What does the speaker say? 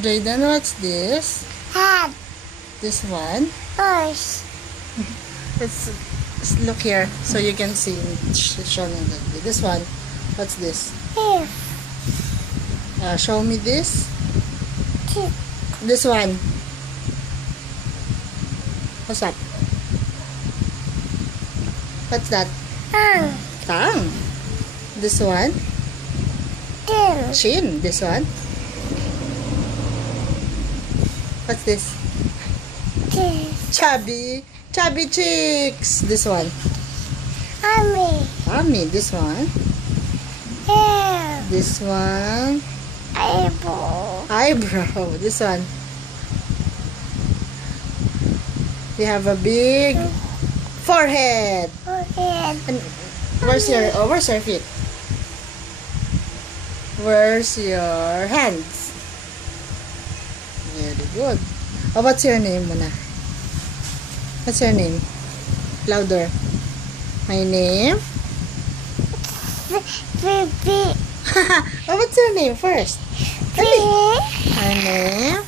Jayden, what's this? Hat. This one? Horse. Let's look here so you can see. Show me this one. What's this? Here. Show me this. Chick. This one. What's that? What's that? Tongue. This one? Tail. Chin. This one? What's this? Cheese. Chubby cheeks. This one? Army. Tummy. This one? Hair. This one? Eyebrow. This one? We have a big forehead. Forehead. And where's your feet? Where's your hands? Very good. Oh, what's your name muna? What's your name? Louder. My name? Baby. Oh, what's your name first? Baby. My name?